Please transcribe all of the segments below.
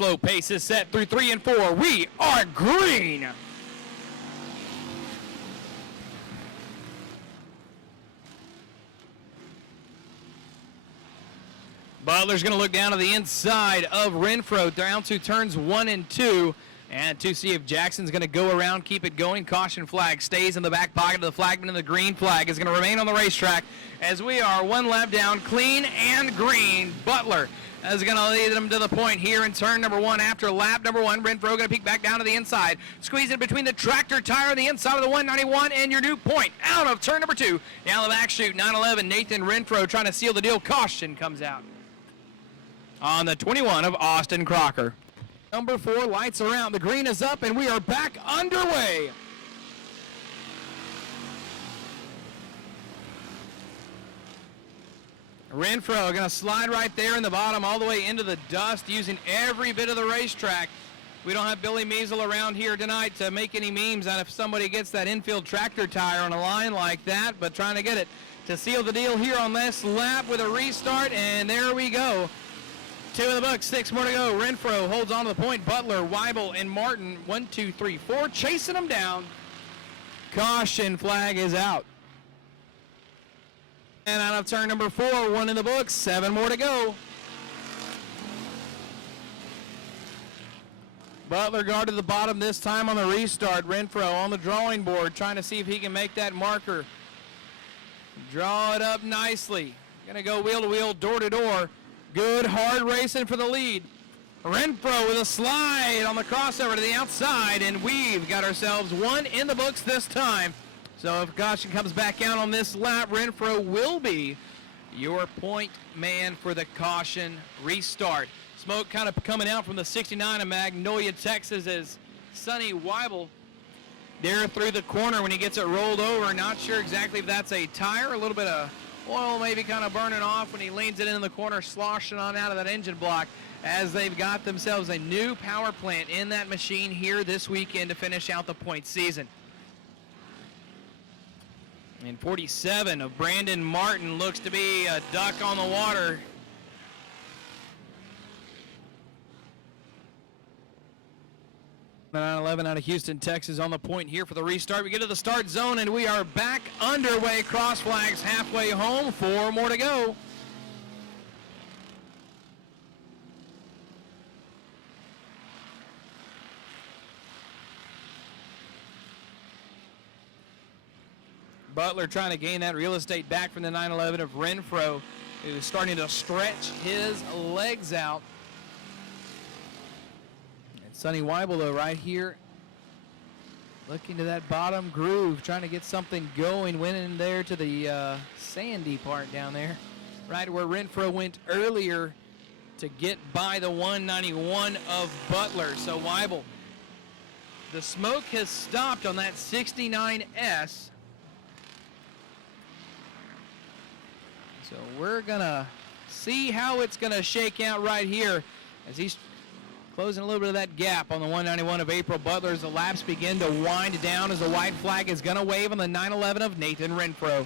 Slow pace is set through 3 and 4. We are green. Butler's going to look down to the inside of Renfro down to turns 1 and 2. And to see if Jackson's going to go around, keep it going. Caution flag stays in the back pocket of the flagman, and the green flag is going to remain on the racetrack as we are one lap down, clean and green. Butler is going to lead them to the point here in turn number 1 after lap number 1. Renfro going to peek back down to the inside, squeeze it between the tractor tire on the inside of the 191 and your new point out of turn number 2. Down the back chute, 911, Nathan Renfro trying to seal the deal. Caution comes out on the 21 of Austin Crocker. Number 4, lights are out. The green is up, and we are back underway. Renfro going to slide right there in the bottom all the way into the dust, using every bit of the racetrack. We don't have Billy Measle around here tonight to make any memes out if somebody gets that infield tractor tire on a line like that, but trying to get it to seal the deal here on this lap with a restart, and there we go. 2 in the books, 6 more to go. Renfro holds on to the point. Butler, Weibel, and Martin, 1, 2, 3, 4, chasing them down. Caution flag is out. And out of turn number 4, 1 in the books, 7 more to go. Butler guarded the bottom this time on the restart. Renfro on the drawing board, trying to see if he can make that marker. Draw it up nicely. Gonna go wheel to wheel, door to door. Good hard racing for the lead. Renfro with a slide on the crossover to the outside, and we've got ourselves 1 in the books this time. So if caution comes back out on this lap, Renfro will be your point man for the caution restart. Smoke kind of coming out from the 69 of Magnolia, Texas, as Sonny Weibel there through the corner when he gets it rolled over. Not sure exactly if that's a tire, a little bit of oil maybe kind of burning off when he leans it in the corner, sloshing on out of that engine block, as they've got themselves a new power plant in that machine here this weekend to finish out the point season. And 47 of Brandon Martin looks to be a duck on the water. The 911 out of Houston, Texas on the point here for the restart. We get to the start zone and we are back underway. Cross flags halfway home. 4 more to go. Butler trying to gain that real estate back from the 911 of Renfro, who's starting to stretch his legs out. Sonny Weibel, though, right here, looking to that bottom groove, trying to get something going, went in there to the sandy part down there, right where Renfro went earlier to get by the 191 of Butler. So Weibel, the smoke has stopped on that 69S. So we're going to see how it's going to shake out right here as he's closing a little bit of that gap on the 191 of April Butler as the laps begin to wind down, as the white flag is going to wave on the 911 of Nathan Renfro.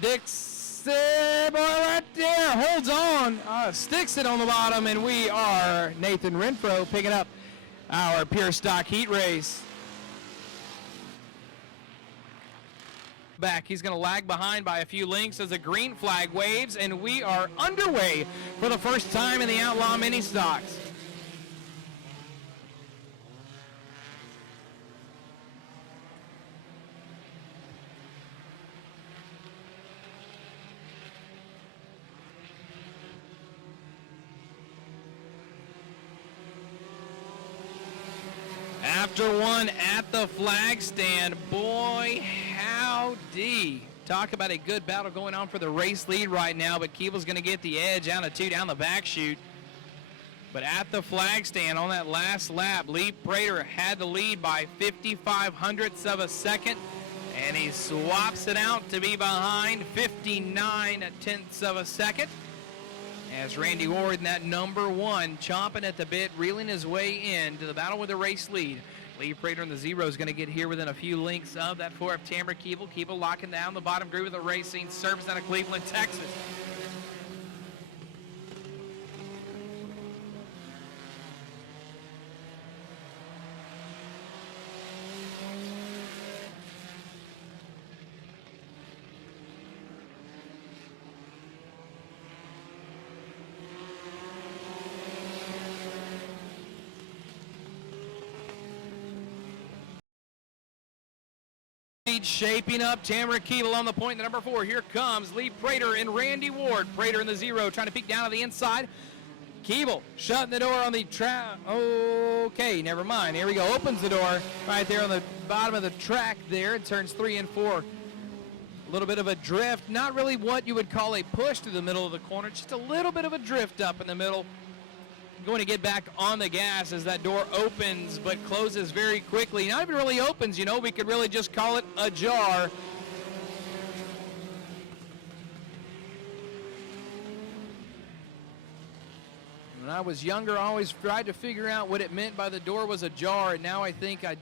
Dixie boy right there holds on, sticks it on the bottom, and we are Nathan Renfro picking up our pure stock heat race. Back. He's going to lag behind by a few lengths as a green flag waves, and we are underway for the first time in the Outlaw Mini Stocks. After one at the flag stand, boy, howdy. Talk about a good battle going on for the race lead right now, but Keeble's going to get the edge out of 2 down the back chute. But at the flag stand on that last lap, Lee Prater had the lead by 55 hundredths of a second, and he swaps it out to be behind 59 tenths of a second. As Randy Ward in that number 1, chomping at the bit, reeling his way in to the battle with the race lead. Lee Prater in the 0 is going to get here within a few lengths of that 4 of Tamara Keeble. Keeble locking down the bottom groove of the Racing Service out of Cleveland, Texas. Shaping up, Tamara Keeble on the point, the number 4. Here comes Lee Prater and Randy Ward. Prater in the 0, trying to peek down to the inside. Keeble shutting the door on the track. Okay, never mind. Here we go. Opens the door right there on the bottom of the track there. It turns 3 and 4. A little bit of a drift. Not really what you would call a push to the middle of the corner. Just a little bit of a drift up in the middle. Going to get back on the gas as that door opens but closes very quickly. Not even really opens, we could really just call it ajar. When I was younger, I always tried to figure out what it meant by the door was ajar, and now I think I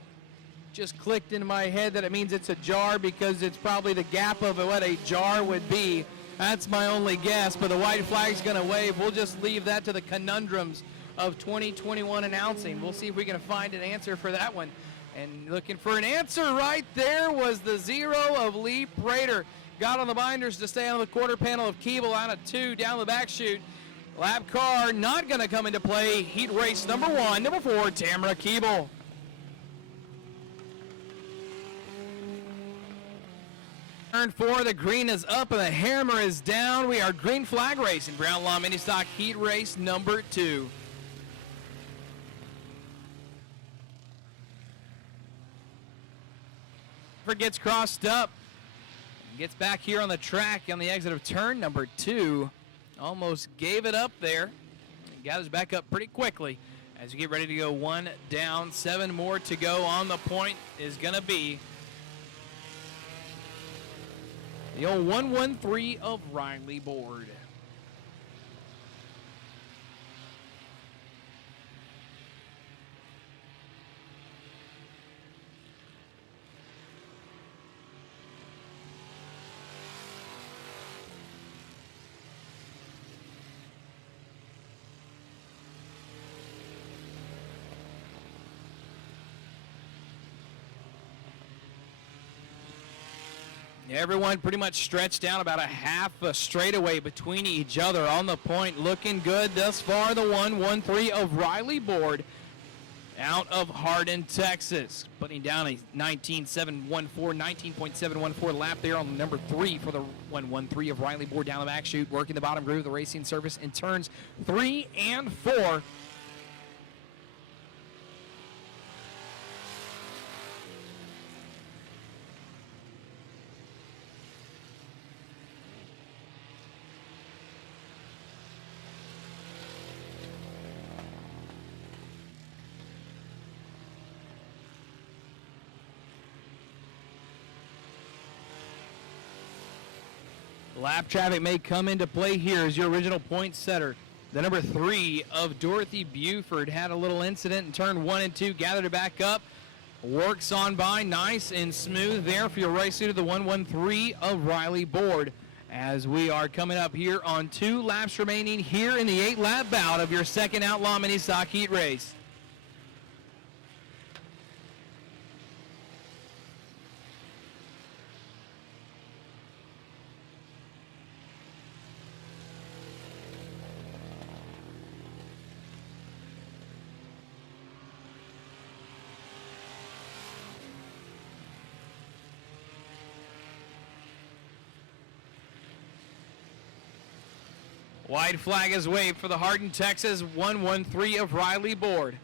just clicked into my head that it means it's ajar because it's probably the gap of what a jar would be. That's my only guess, but the white flag's going to wave. We'll just leave that to the conundrums of 2021 announcing. We'll see if we can find an answer for that one. And looking for an answer right there was the 0 of Lee Prater. Got on the binders to stay on the quarter panel of Keeble out of 2 down the back chute. Lap car not going to come into play. Heat race number 1, number 4, Tamara Keeble. Turn 4, the green is up and the hammer is down. We are green flag racing. Brown Law Mini Stock Heat race number 2. Gets crossed up, gets back here on the track on the exit of turn number 2. Almost gave it up there. Gathers back up pretty quickly as we get ready to go 1 down. 7 more to go. On the point is going to be the old 113 of Riley Board. Everyone pretty much stretched down about a half a straightaway between each other. On the point, looking good thus far, the 113 of Riley Board out of Hardin, Texas. Putting down a 19.714 lap there on number 3 for the 113 of Riley Board down the back chute, working the bottom groove of the Racing Service in turns 3 and 4. Lap traffic may come into play here as your original point setter. The number 3 of Dorothy Buford had a little incident in turn 1 and 2, gathered it back up, works on by, nice and smooth there for your race suit of the 113 of Riley Board. As we are coming up here on 2 laps remaining here in the 8-lap bout of your second Outlaw Mini Stock Heat race. White flag is waved for the Hardin, Texas 113 of Riley Board.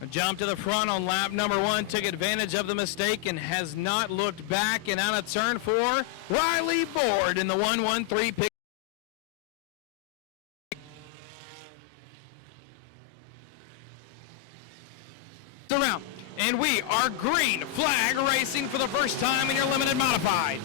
A jump to the front on lap number 1, took advantage of the mistake and has not looked back, and on a turn 4, Riley Board in the 113 pick. Around, and we are green flag racing for the first time in your limited modifieds.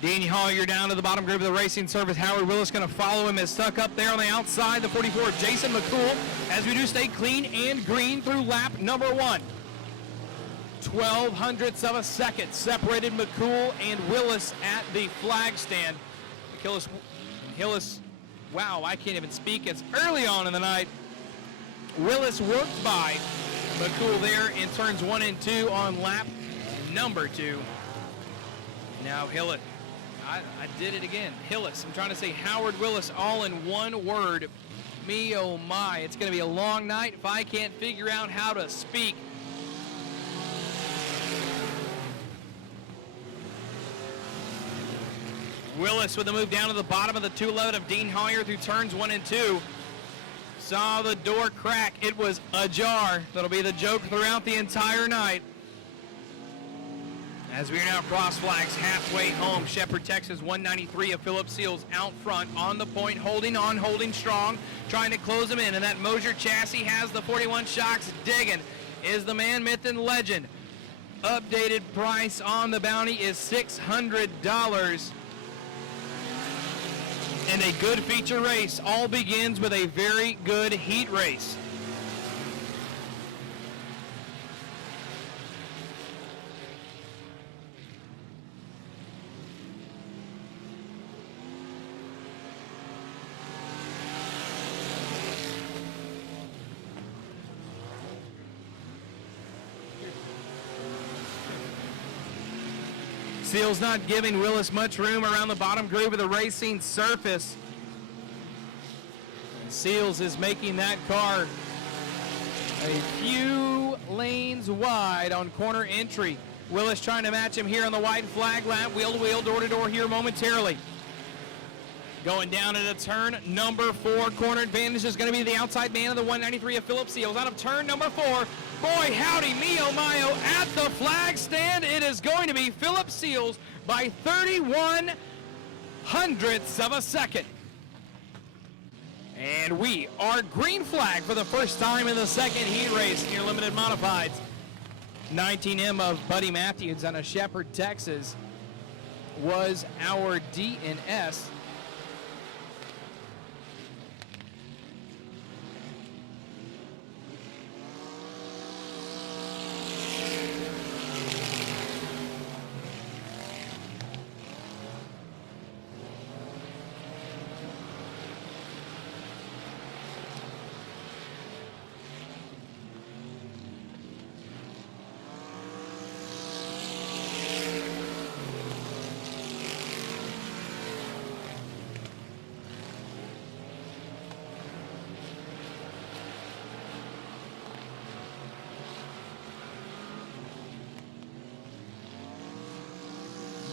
Dean Hollier down to the bottom group of the racing surface. Howard Willis going to follow him. Is stuck up there on the outside. The 44 of Jason McCool, as we do stay clean and green through lap number 1. 0.12 of a second separated McCool and Willis at the flag stand. Hillis, wow, I can't even speak. It's early on in the night. Willis worked by McCool there in turns 1 and 2 on lap number 2. Now Hillis. I did it again. Hillis. I'm trying to say Howard Willis all in one word. Me, oh my. It's going to be a long night if I can't figure out how to speak. Willis with a move down to the bottom of the 211 of Dean Hollier through turns 1 and 2. Saw the door crack. It was ajar. That'll be the joke throughout the entire night. As we are now cross flags halfway home, Shepherd, Texas, 193 of Philip Seals out front on the point, holding on, holding strong, trying to close him in. And that Mosier chassis has the 41 shocks. Digging is the man, myth, and legend. Updated price on the bounty is $600. And a good feature race. All begins with a very good heat race. Seals not giving Willis much room around the bottom groove of the racing surface. Seals is making that car a few lanes wide on corner entry. Willis trying to match him here on the white flag lap, wheel to wheel, door to door here momentarily. Going down at a turn number 4, corner advantage is going to be the outside man of the 193 of Philip Seals. Out of turn number 4, boy howdy, Mio Mayo at the flag stand. It is going to be Philip Seals by 31 hundredths of a second. And we are green flag for the first time in the second heat race in your limited modifieds. 19M of Buddy Matthews on a Shepherd, Texas was our DNS.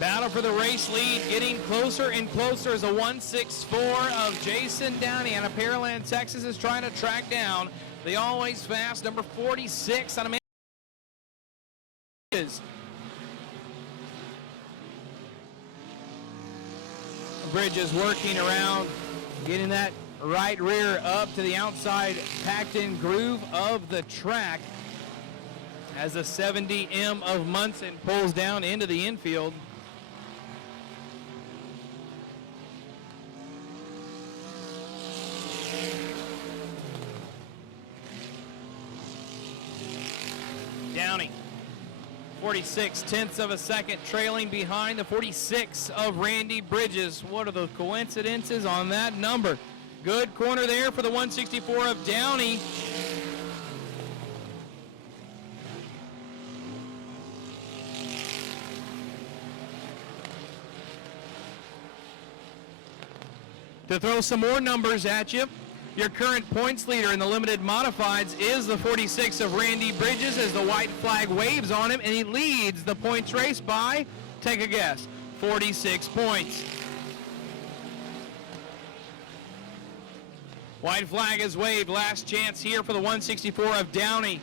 Battle for the race lead, getting closer and closer as a 164 of Jason Downey out of Pearland, Texas is trying to track down the always fast number 46 on a Bridges working around, getting that right rear up to the outside packed in groove of the track as the 70M of Munson pulls down into the infield. Downey, 46/10 of a second, trailing behind the 46 of Randy Bridges. What are the coincidences on that number? Good corner there for the 164 of Downey. To throw some more numbers at you, your current points leader in the limited modifieds is the 46 of Randy Bridges as the white flag waves on him, and he leads the points race by, take a guess, 46 points. White flag is waved, last chance here for the 164 of Downey.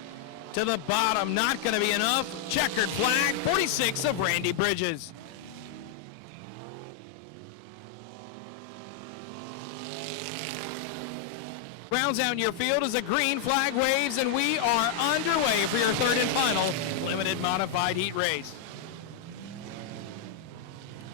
To the bottom, not going to be enough. Checkered flag, 46 of Randy Bridges. Rounds out in your field as a green flag waves, and we are underway for your third and final limited modified heat race.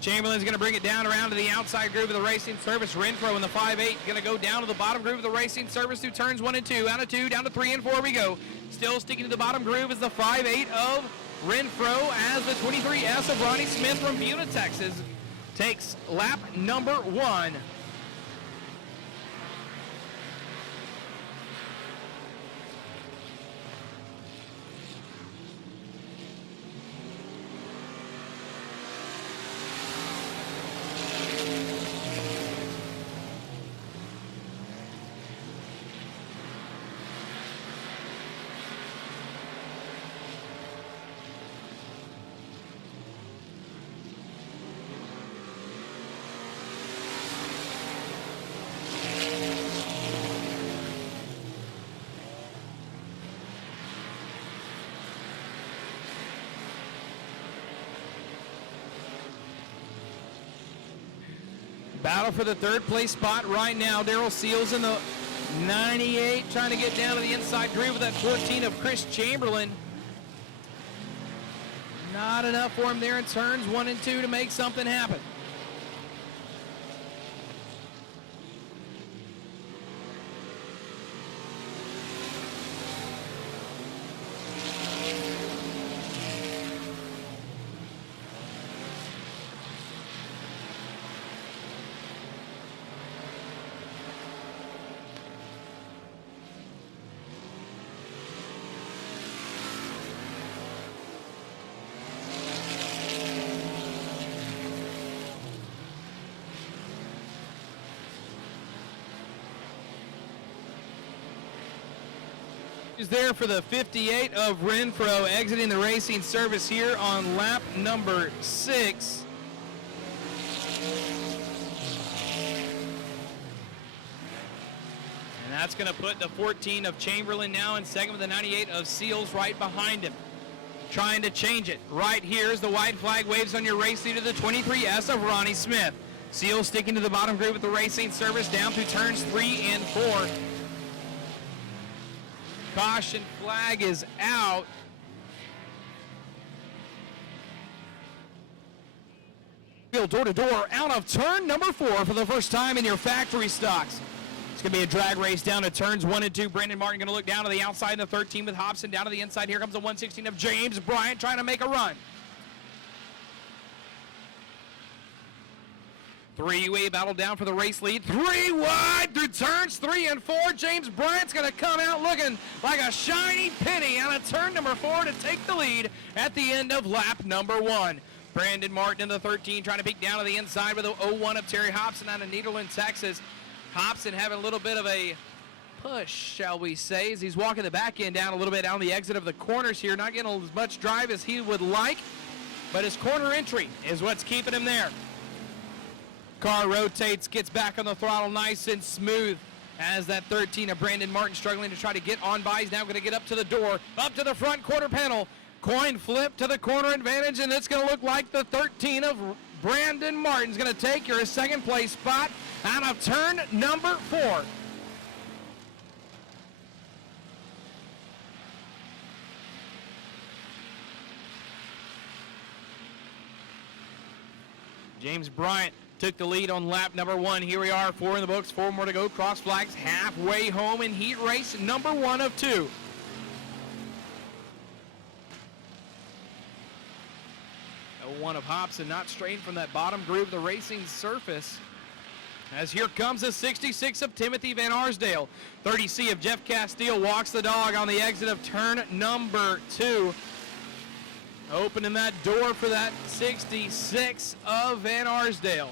Chamberlain's going to bring it down around to the outside groove of the racing service. Renfro in the 5-8 going to go down to the bottom groove of the racing service through turns 1 and 2. Out of 2, down to 3 and 4 we go. Still sticking to the bottom groove is the 5-8 of Renfro as the 23S of Ronnie Smith from Buda, Texas takes lap number 1. Battle for the third place spot right now. Darrell Seals in the 98 trying to get down to the inside groove with that 14 of Chris Chamberlain. Not enough for him there in turns 1 and 2 to make something happen. Is there for the 58 of Renfro exiting the racing service here on lap number 6. And that's going to put the 14 of Chamberlain now in second with the 98 of Seals right behind him. Trying to change it. Right here as the white flag waves on your race leader, the 23S of Ronnie Smith. Seals sticking to the bottom groove with the racing service down through turns 3 and 4. Caution flag is out. Door to door out of turn number 4 for the first time in your factory stocks. It's going to be a drag race down to turns 1 and 2. Brandon Martin going to look down to the outside in the 13 with Hobson down to the inside. Here comes the 116 of James Bryant trying to make a run. Three-way battle down for the race lead. 3 wide through turns 3 and 4. James Bryant's going to come out looking like a shiny penny out of turn number 4 to take the lead at the end of lap number 1. Brandon Martin in the 13 trying to peek down to the inside with the 01 of Terry Hobson out of Nederland, Texas. Hobson having a little bit of a push, shall we say, as he's walking the back end down a little bit on the exit of the corners here. Not getting as much drive as he would like, but his corner entry is what's keeping him there. Car rotates, gets back on the throttle nice and smooth as that 13 of Brandon Martin struggling to try to get on by. He's now going to get up to the door, up to the front quarter panel. Coin flip to the corner advantage, and it's going to look like the 13 of Brandon Martin's going to take your second place spot out of turn number 4. James Bryant took the lead on lap number 1. Here we are, 4 in the books, 4 more to go. Cross flags halfway home in heat race number 1 of 2. One of Hobson not straying from that bottom groove of the racing surface. As here comes the 66 of Timothy Van Arsdale. 30C of Jeff Castile walks the dog on the exit of turn number 2. Opening that door for that 66 of Van Arsdale.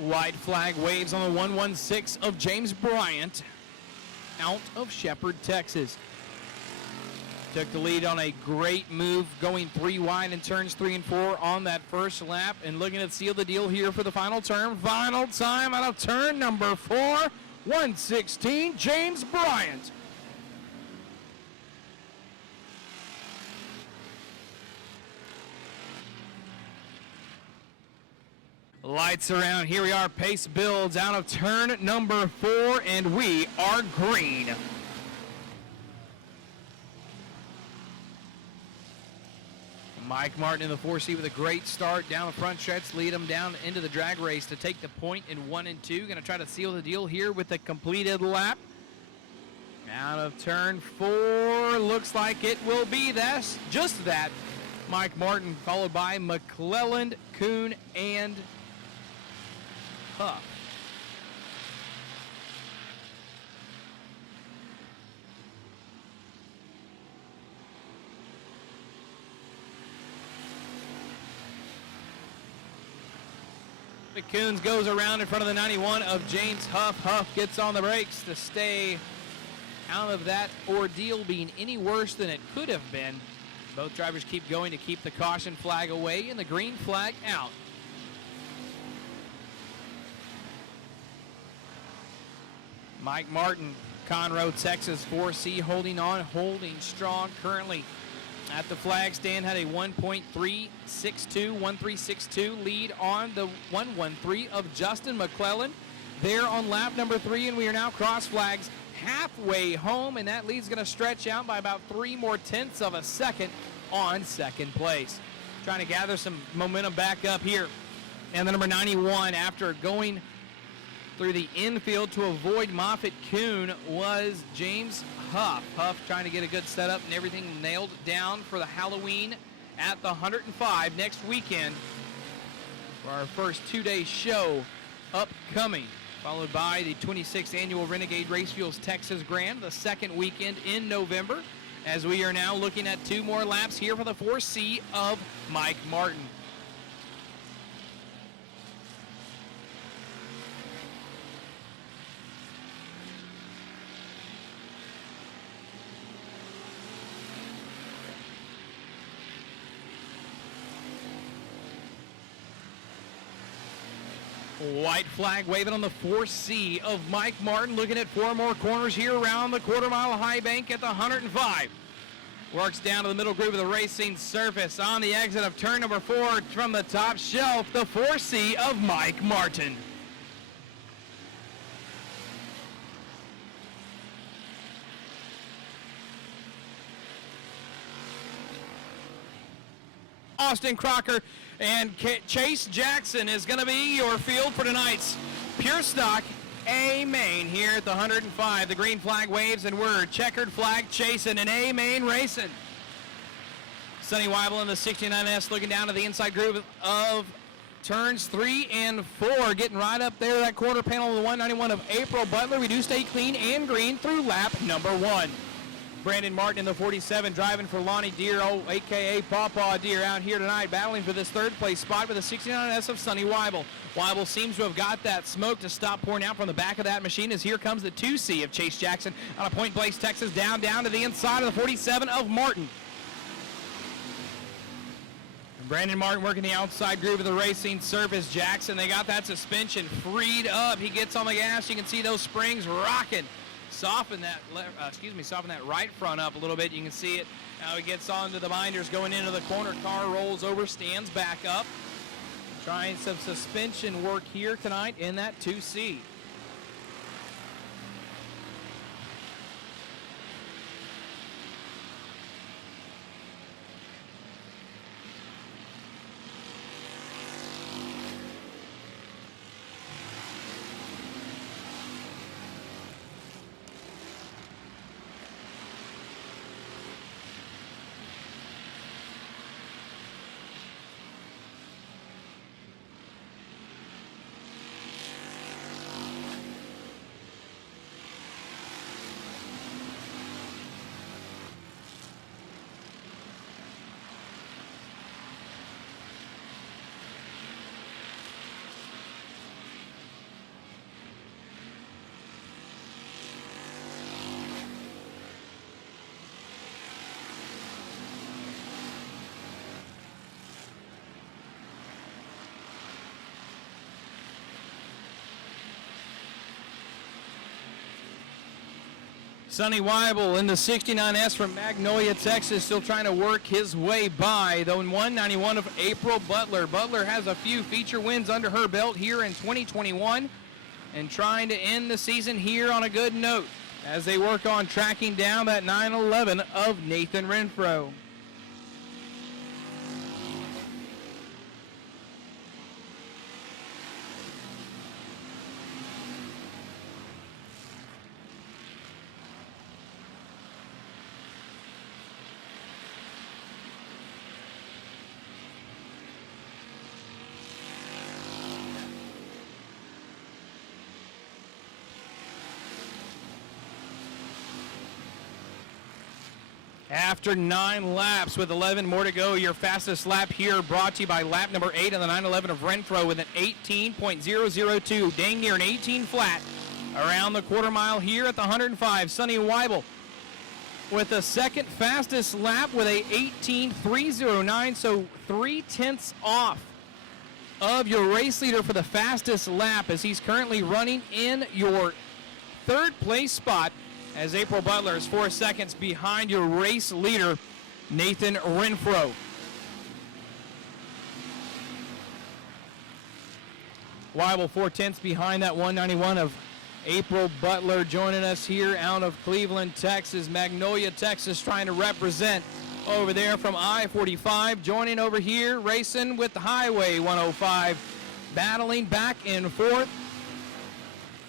White flag waves on the 116 of James Bryant out of Shepherd, Texas. Took the lead on a great move, going 3 wide in turns 3 and 4 on that first lap, and looking to seal the deal here for the final turn. Final time out of turn number 4, 116, James Bryant. Lights around, here we are, pace builds out of turn number 4, and we are green. Mike Martin in the 4C with a great start down the front stretch, lead him down into the drag race to take the point in 1 and 2. Going to try to seal the deal here with a completed lap. Out of turn 4, looks like it will be that, just that. Mike Martin followed by McClelland, Kuhn, and Huff. McCoons goes around in front of the 91 of James Huff. Huff gets on the brakes to stay out of that ordeal being any worse than it could have been. Both drivers keep going to keep the caution flag away and the green flag out. Mike Martin, Conroe, Texas, 4C, holding on, holding strong currently. At the flag stand, had a 1.362 lead on the 113 of Justin McClellan there on lap number 3, and we are now cross flags halfway home, and that lead's going to stretch out by about 3 more tenths of a second on second place. Trying to gather some momentum back up here. And the number 91, after going through the infield to avoid Moffitt Kuhn, was James Huff. Huff trying to get a good setup and everything nailed down for the Halloween at the 105 next weekend for our first 2-day show upcoming, followed by the 26th annual Renegade Race Fuels Texas Grand, the second weekend in November, as we are now looking at 2 more laps here for the 4C of Mike Martin. White flag waving on the 4C of Mike Martin, looking at 4 more corners here around the quarter-mile high bank at the 105. Works down to the middle groove of the racing surface on the exit of turn number 4 from the top shelf, the 4C of Mike Martin. Austin Crocker and Chase Jackson is going to be your field for tonight's Pure Stock A main here at the 105. The green flag waves and we're checkered flag chasing an A main racing. Sonny Weibel in the 69S looking down to the inside groove of turns 3 and 4, getting right up there that quarter panel of the 191 of April Butler. We do stay clean and green through lap number 1. Brandon Martin in the 47 driving for Lonnie Deere, a.k.a. Pawpaw Deere, out here tonight battling for this 3rd place spot with the 69S of Sonny Weibel. Weibel seems to have got that smoke to stop pouring out from the back of that machine as here comes the 2C of Chase Jackson on a Point Place, Texas, down to the inside of the 47 of Martin. And Brandon Martin working the outside groove of the racing surface. Jackson, they got that suspension freed up. He gets on the gas. You can see those springs rocking. Soften that right front up a little bit. You can see it. Now he gets onto the binders going into the corner. Car rolls over, stands back up. Trying some suspension work here tonight in that 2C. Sonny Weibel in the 69S from Magnolia, Texas, still trying to work his way by. The 191 of April Butler. Butler has a few feature wins under her belt here in 2021 and trying to end the season here on a good note as they work on tracking down that 911 of Nathan Renfro. After 9 laps with 11 more to go, your fastest lap here brought to you by lap number 8 on the 911 of Renfro with an 18.002, dang near an 18 flat around the quarter mile here at the 105. Sonny Weibel with the second fastest lap with a 18.309, so 0.3 off of your race leader for the fastest lap as he's currently running in your third place spot, as April Butler is 4 seconds behind your race leader, Nathan Renfro. Weibel 4/10 behind that 191 of April Butler, joining us here out of Cleveland, Texas. Magnolia, Texas, trying to represent over there from I-45. Joining over here, racing with the Highway 105, battling back and forth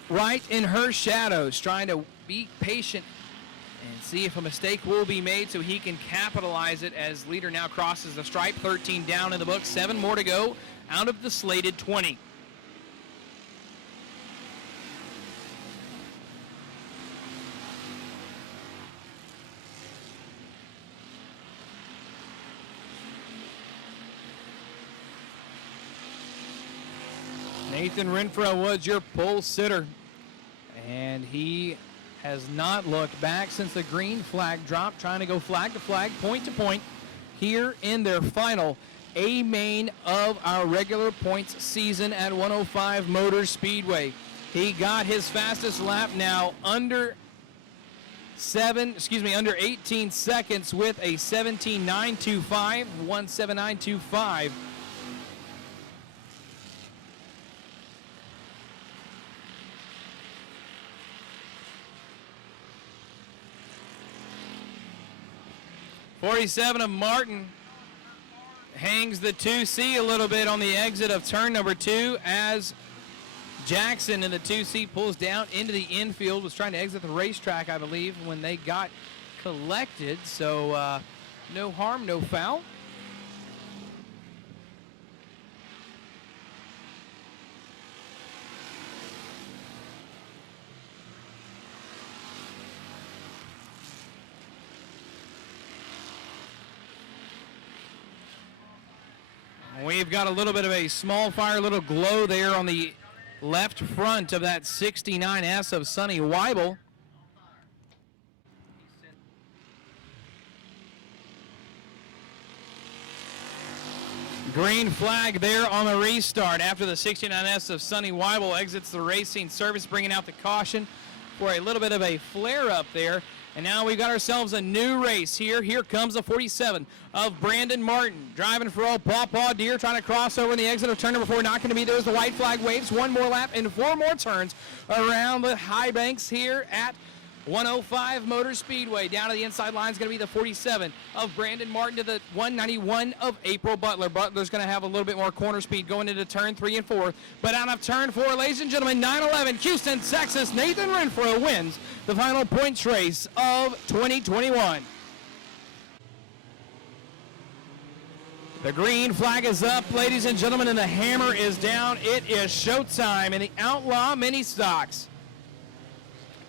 right in her shadows, trying to be patient and see if a mistake will be made so he can capitalize it as leader now crosses the stripe. 13 down in the book, 7 more to go out of the slated 20. Nathan Renfro was your pole sitter, and he has not looked back since the green flag dropped, trying to go flag to flag, point to point here in their final A main of our regular points season at 105 Motor Speedway. He got his fastest lap now under 18 seconds with a 17.925, 179.25. .47 of Martin hangs the 2C a little bit on the exit of turn number 2 as Jackson in the 2C pulls down into the infield, was trying to exit the racetrack, I believe, when they got collected. So no harm, no foul. We've got a little bit of a small fire, little glow there on the left front of that 69S of Sonny Weibel. Green flag there on the restart after the 69S of Sonny Weibel exits the racing service, bringing out the caution for a little bit of a flare-up there. And now we've got ourselves a new race here. Here comes the 47 of Brandon Martin, driving for old Pawpaw Deer, trying to cross over in the exit of turn number 4. Not going to be there as the white flag waves. 1 more lap and 4 more turns around the high banks here at 105 Motor Speedway. Down to the inside line is going to be the 47 of Brandon Martin to the 191 of April Butler. Butler's going to have a little bit more corner speed going into turn 3 and 4. But out of turn 4, ladies and gentlemen, 911 Houston, Texas, Nathan Renfro wins the final points race of 2021. The green flag is up, ladies and gentlemen, and the hammer is down. It is showtime in the Outlaw Mini Stocks.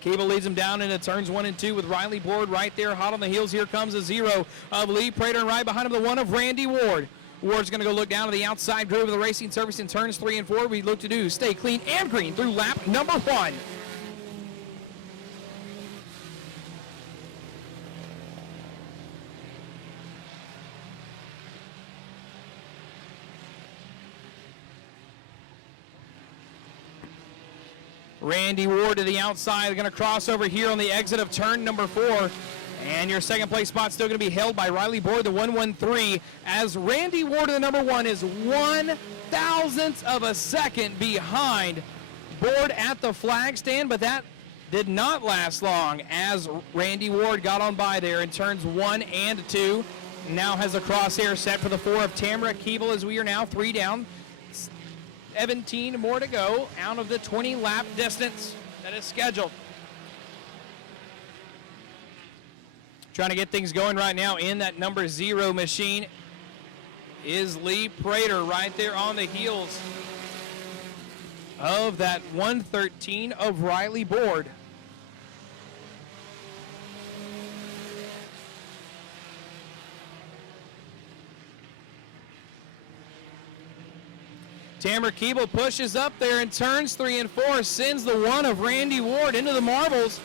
Cable leads him down into turns 1 and 2 with Riley Board right there, hot on the heels. Here comes a 0 of Lee Prater, and right behind him the 1 of Randy Ward. Ward's going to go look down to the outside groove of the racing service in turns 3 and 4. We look to do stay clean and green through lap number 1. Randy Ward to the outside, going to cross over here on the exit of turn number 4. And your second place spot still going to be held by Riley Board, the 113, as Randy Ward, the number 1, is 1/1000th of a second behind Board at the flag stand, but that did not last long as Randy Ward got on by there in turns 1 and 2. Now has a crosshair set for the 4 of Tamara Keeble as we are now 3 down. 17 more to go out of the 20-lap distance that is scheduled. Trying to get things going right now in that number 0 machine is Lee Prater right there on the heels of that 113 of Riley Board. Tamara Keeble pushes up there in turns 3 and 4, sends the 1 of Randy Ward into the marbles.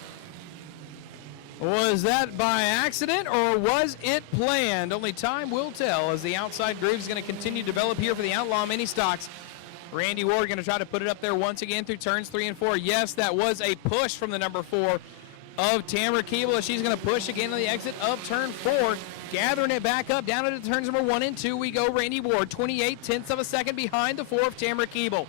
Was that by accident or was it planned? Only time will tell as the outside groove is going to continue to develop here for the Outlaw Mini Stocks. Randy Ward going to try to put it up there once again through turns 3 and 4. Yes, that was a push from the number 4 of Tamara Keeble as she's going to push again on the exit of turn 4. Gathering it back up down into turns number 1 and 2 we go. Randy Ward 28/10 of a second behind the 4 of Tamara Keeble.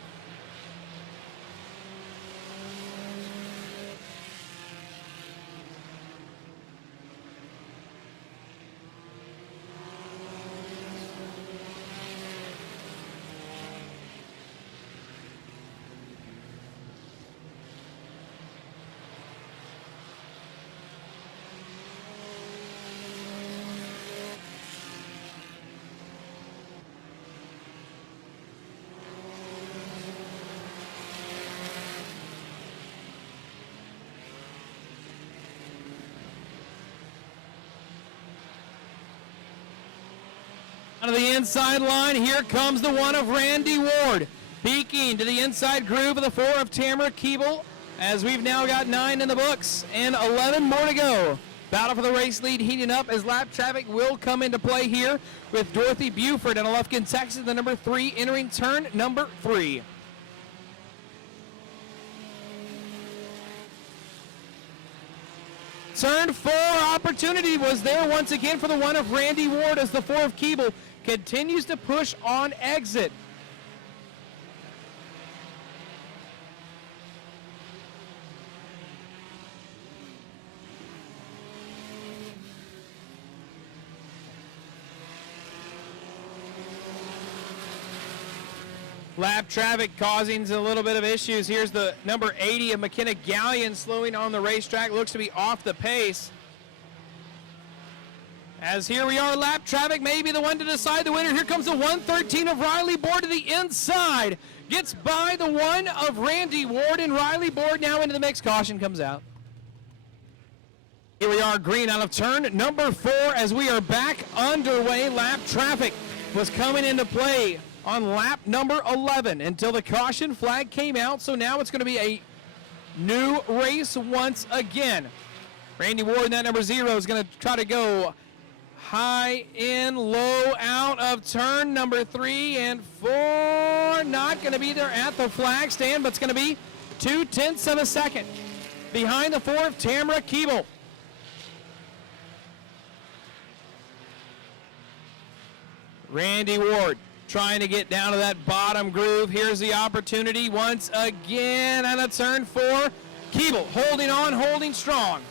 Out of the inside line, here comes the 1 of Randy Ward. Peeking to the inside groove of the 4 of Tamara Keeble, as we've now got 9 in the books and 11 more to go. Battle for the race lead heating up as lap traffic will come into play here with Dorothy Buford and Lufkin, Texas, the number 3, entering turn number 3. Turn 4 opportunity was there once again for the 1 of Randy Ward as the 4 of Keeble continues to push on exit. Lap traffic causing a little bit of issues. Here's the number 80 of McKenna Gallion slowing on the racetrack. Looks to be off the pace. As here we are, lap traffic may be the one to decide the winner. Here comes the 113 of Riley Board to the inside. Gets by the 1 of Randy Ward, and Riley Board now into the mix. Caution comes out. Here we are, green out of turn number 4 as we are back underway. Lap traffic was coming into play on lap number 11 until the caution flag came out. So now it's going to be a new race once again. Randy Ward in that number 0 is going to try to go high in, low out of turn number 3 and 4. Not going to be there at the flag stand, but it's going to be 2/10 of a second behind the 4 of Tamara Keeble. Randy Ward trying to get down to that bottom groove. Here's the opportunity once again at a turn 4. Keeble holding on, holding strong.